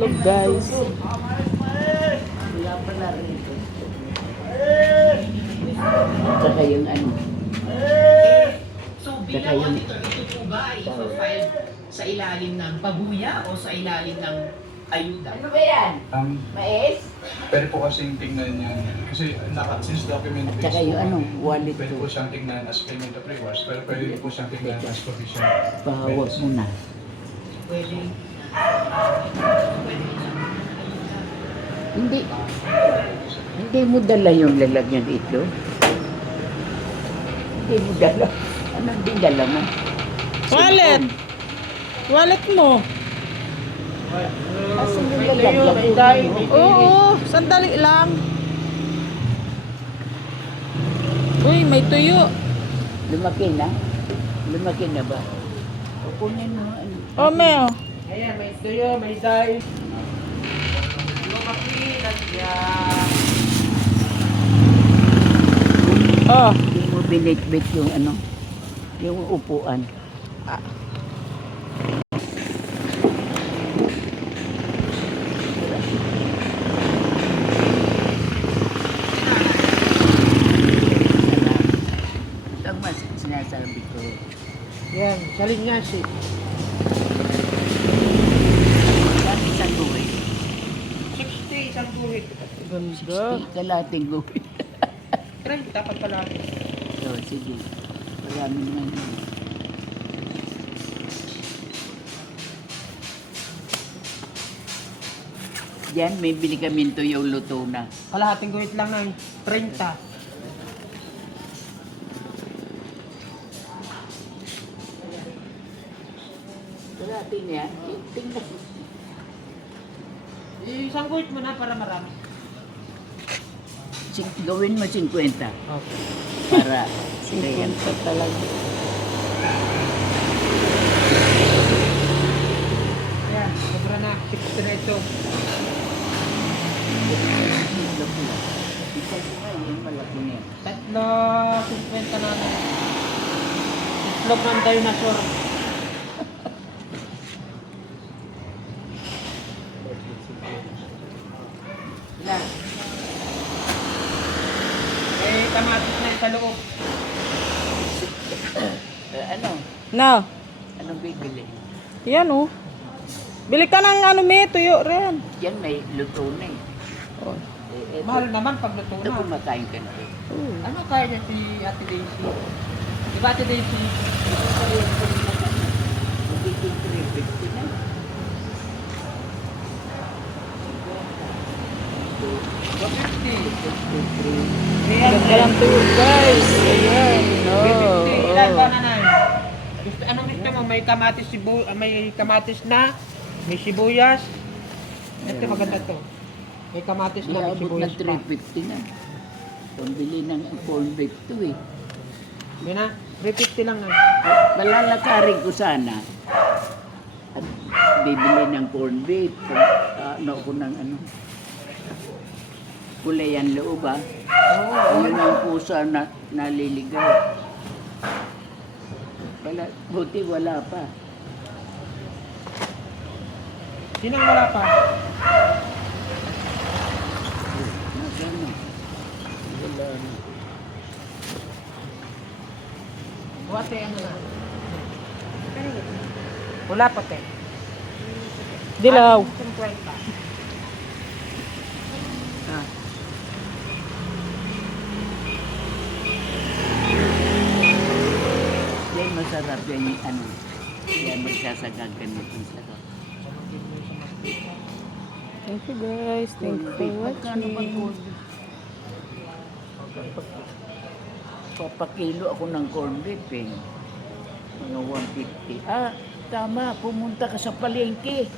Hello guys. Wala pala rin ito. Saka yung ano. So bilang auditor, ito po ba ay i-file sa ilalim ng pabuya o sa ilalim ng ayuda? Ano ba yan? Mais? Pwede po kasing tingnan yan. Kasi since document At saka yung ano, wallet pwede po ko. siyang tingnan as payment of rewards, pero pwede po siyang tingnan as provision. Pahawak mo na. Pwede. Hindi. Hindi mo dala yung lalagyan ito. Hindi mo dala. Ano din dala mo? Wallet. Wallet mo. Kasi yung lalagyan ko. Oo, sandali lang. Uy, may tuyo. Lumaki na? Lumaki na ba? O kunin mo. Ano? Oh, Mel. Ayan, may tuyo, may dye. Lumaki na siya. Oh. Hindi mo binitbit yung ano, yung upuan. Ito ang mas sinasabi ko. Yan, salin nga siya. Yan isang guhit. 60, isang guhit. Ganda. Kalating guhit. 30, dapat pala. So, sige. Marami naman yun. Yan, may bili kami ito yung luto na. Kalahating guhit lang ng 30. Kalahati niya, tingnan. Isang guhit mo na para marami. Gawin mo 50 Okay. para 50 talaga. Ayan, sobra na. 60 na ito. Isa ko nga, yun malaki niya. Tatlo, 50 na. Itlog ng dinosaur. Ilan? May kamatis na sa loob. Ano? No. Anong bibili? Yan oh. Bili ka ng ano, may tuyo rin. Yan may luto na eh. Oh. Ito, Mahal naman pag luto ito na. kumakain ka na rin. Ano kaya niya si Ate Daisy? Di ba Ate Daisy? Magiging 350 na. 150. Ganda ng tuyo guys. Ayan. Oh. 350. Ilan ba nanay? Gusto, anong gusto mo? May kamatis, may kamatis na, may sibuyas. Ito maganda to. May kamatis na, may Iabot sibuyas ng pa. 350 na. Pambili ng corn beef to eh. Hindi na, 350 lang na. Malalakarin ko sana. At bibili ng corn beef. Ano ko ng ano. Kulay ang loob ah. Oo. Yun ang pusa na naliligaw. Buti wala pa. Sinang wala pa? Magano? Wala na. Wate, ano na? Wala pa, te. Dilaw. 50. Ah. Yan masarap yan yung ano. Yan magsasagag ka nitong sarap. Thank you guys. Thank you for Magkano ba watching. corn beef? Papakilo ako ng corn beef eh. Mga 150. Ah, tama. Pumunta ka sa palengke.